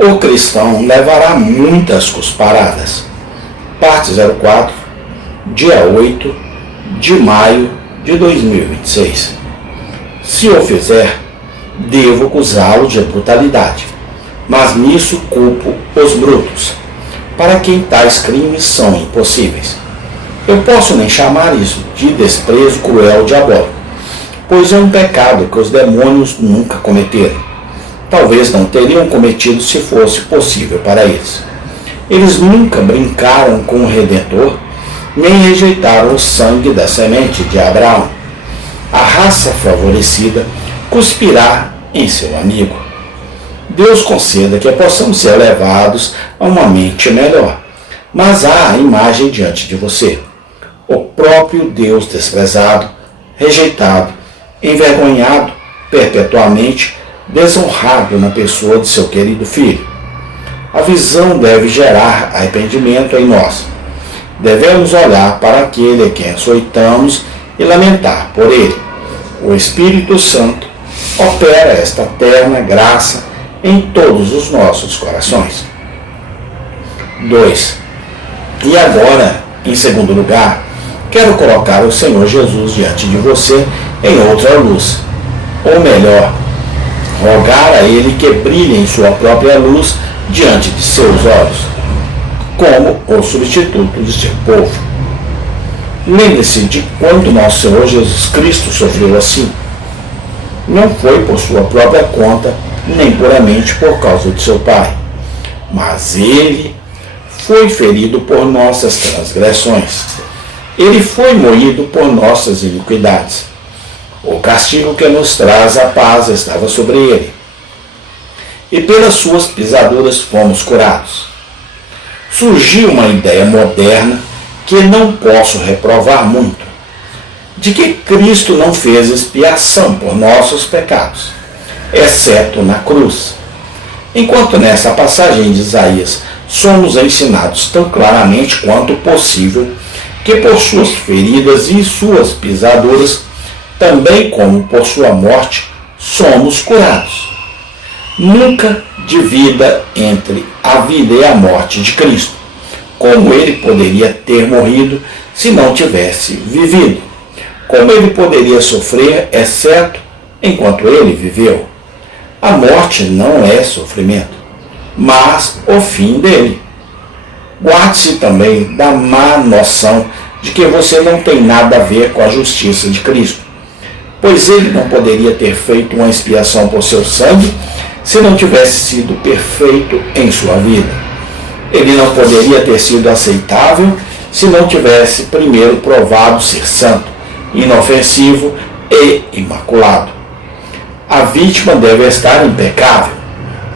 O cristão levará muitas cusparadas. Parte 04, dia 8 de maio de 2026. Se o fizer, devo acusá-lo de brutalidade, mas nisso culpo os brutos, para quem tais crimes são impossíveis. Eu posso nem chamar isso de desprezo cruel diabólico, pois é um pecado que os demônios nunca cometeram. Talvez não teriam cometido se fosse possível para eles. Eles nunca brincaram com o Redentor, nem rejeitaram o sangue da semente de Abraão. A raça favorecida cuspirá em seu amigo. Deus conceda que possamos ser levados a uma mente melhor. Mas há a imagem diante de você. O próprio Deus desprezado, rejeitado, envergonhado, perpetuamente desonrado na pessoa de seu querido filho. A visão deve gerar arrependimento em nós. Devemos olhar para aquele a quem açoitamos e lamentar por ele. O Espírito Santo opera esta terna graça em todos os nossos corações. 2. E agora, em segundo lugar, quero colocar o Senhor Jesus diante de você em outra luz. Ou melhor, rogar a Ele que brilhe em sua própria luz diante de seus olhos, como o substituto de seu povo. Lembre-se de quando nosso Senhor Jesus Cristo sofreu assim. Não foi por sua própria conta, nem puramente por causa de seu Pai, mas Ele foi ferido por nossas transgressões. Ele foi moído por nossas iniquidades. O castigo que nos traz a paz estava sobre ele, e pelas suas pisaduras fomos curados. Surgiu uma ideia moderna que não posso reprovar muito, de que Cristo não fez expiação por nossos pecados, exceto na cruz. Enquanto nessa passagem de Isaías somos ensinados tão claramente quanto possível que por suas feridas e suas pisaduras, também como por sua morte, somos curados. Nunca divida entre a vida e a morte de Cristo. Como ele poderia ter morrido se não tivesse vivido? Como ele poderia sofrer, exceto enquanto ele viveu? A morte não é sofrimento, mas o fim dele. Guarde-se também da má noção de que você não tem nada a ver com a justiça de Cristo, pois ele não poderia ter feito uma expiação por seu sangue se não tivesse sido perfeito em sua vida. Ele não poderia ter sido aceitável se não tivesse primeiro provado ser santo, inofensivo e imaculado. A vítima deve estar impecável,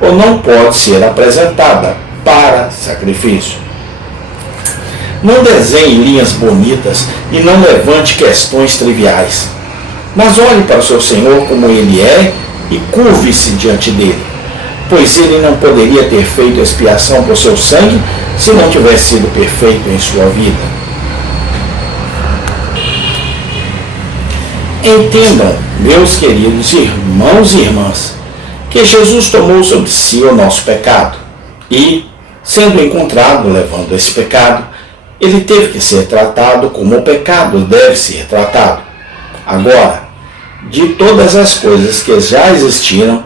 ou não pode ser apresentada para sacrifício. Não desenhe linhas bonitas e não levante questões triviais, mas olhe para o seu Senhor como ele é e curve-se diante dele, pois ele não poderia ter feito expiação por seu sangue se não tivesse sido perfeito em sua vida. Entendam, meus queridos irmãos e irmãs, que Jesus tomou sobre si o nosso pecado e, sendo encontrado levando esse pecado, ele teve que ser tratado como o pecado deve ser tratado. Agora, de todas as coisas que já existiram,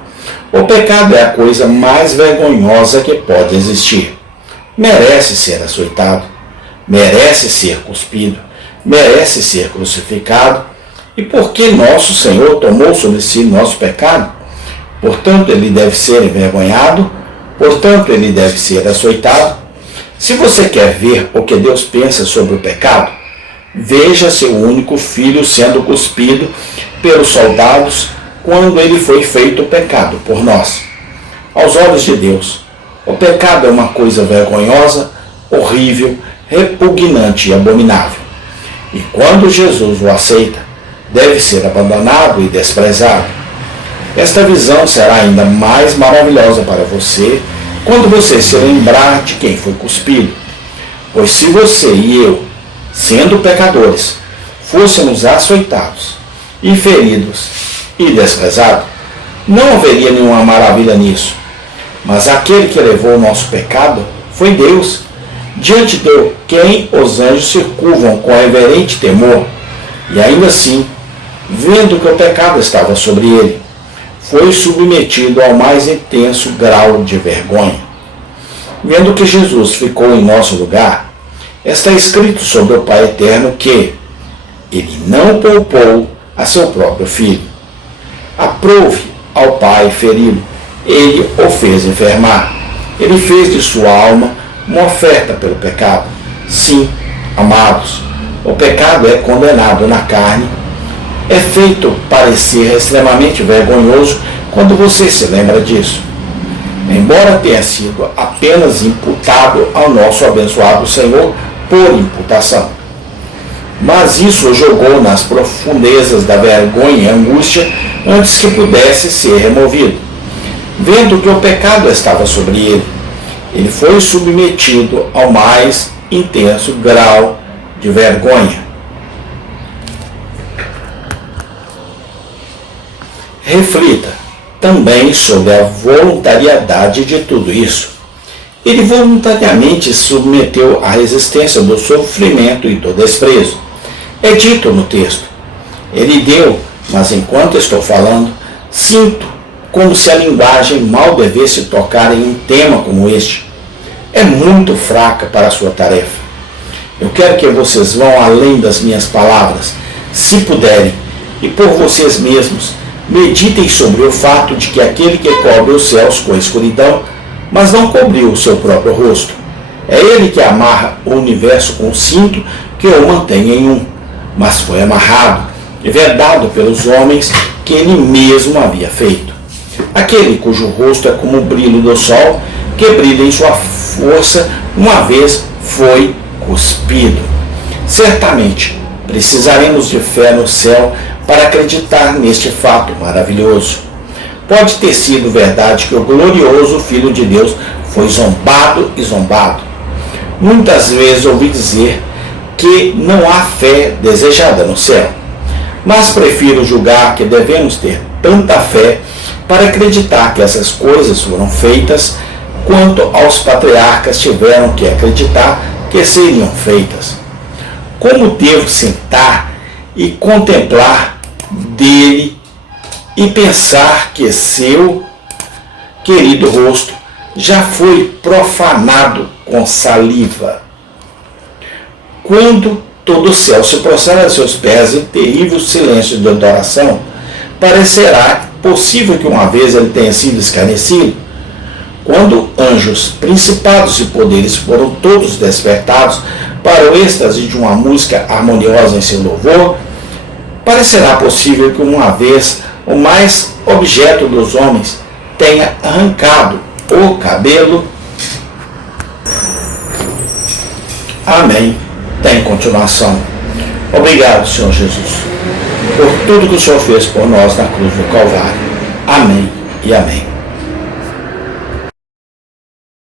o pecado é a coisa mais vergonhosa que pode existir. Merece ser açoitado, merece ser cuspido, merece ser crucificado. E porque nosso Senhor tomou sobre si nosso pecado, portanto ele deve ser envergonhado, portanto ele deve ser açoitado. Se você quer ver o que Deus pensa sobre o pecado, veja seu único filho sendo cuspido pelos soldados quando ele foi feito pecado por nós. Aos olhos de Deus, o pecado é uma coisa vergonhosa, horrível, repugnante e abominável. E quando Jesus o aceita, deve ser abandonado e desprezado. Esta visão será ainda mais maravilhosa para você quando você se lembrar de quem foi cuspido. Pois se você e eu, sendo pecadores, fôssemos açoitados e feridos e desprezados, não haveria nenhuma maravilha nisso. Mas aquele que levou o nosso pecado foi Deus, diante de quem os anjos se curvam com reverente temor. E ainda assim, vendo que o pecado estava sobre ele, foi submetido ao mais intenso grau de vergonha. Vendo que Jesus ficou em nosso lugar, está escrito sobre o Pai Eterno que ele não poupou a seu próprio Filho. Aprove ao Pai feri-lo, ele o fez enfermar. Ele fez de sua alma uma oferta pelo pecado. Sim, amados, o pecado é condenado na carne. É feito parecer extremamente vergonhoso quando você se lembra disso. Embora tenha sido apenas imputado ao nosso abençoado Senhor por imputação. Mas isso o jogou nas profundezas da vergonha e angústia antes que pudesse ser removido. Vendo que o pecado estava sobre ele, ele foi submetido ao mais intenso grau de vergonha. Reflita também sobre a voluntariedade de tudo isso. Ele voluntariamente se submeteu à resistência do sofrimento e do desprezo. É dito no texto: ele deu, mas enquanto estou falando, sinto como se a linguagem mal devesse tocar em um tema como este. É muito fraca para a sua tarefa. Eu quero que vocês vão além das minhas palavras, se puderem, e por vocês mesmos, meditem sobre o fato de que aquele que cobre os céus com a escuridão, mas não cobriu o seu próprio rosto. É ele que amarra o universo com o cinto que o mantém em um, mas foi amarrado e vedado pelos homens que ele mesmo havia feito. Aquele cujo rosto é como o brilho do sol, que brilha em sua força, uma vez foi cuspido. Certamente precisaremos de fé no céu para acreditar neste fato maravilhoso. Pode ter sido verdade que o glorioso Filho de Deus foi zombado e zombado. Muitas vezes ouvi dizer que não há fé desejada no céu, mas prefiro julgar que devemos ter tanta fé para acreditar que essas coisas foram feitas quanto aos patriarcas tiveram que acreditar que seriam feitas. Como devo sentar e contemplar dele e pensar que seu querido rosto já foi profanado com saliva? Quando todo o céu se prostra a seus pés em terrível silêncio de adoração, parecerá possível que uma vez ele tenha sido escarnecido? Quando anjos, principados e poderes foram todos despertados para o êxtase de uma música harmoniosa em seu louvor, parecerá possível que uma vez o mais objeto dos homens tenha arrancado o cabelo? Amém. Tem continuação. Obrigado, Senhor Jesus, por tudo que o Senhor fez por nós na cruz do Calvário. Amém e amém.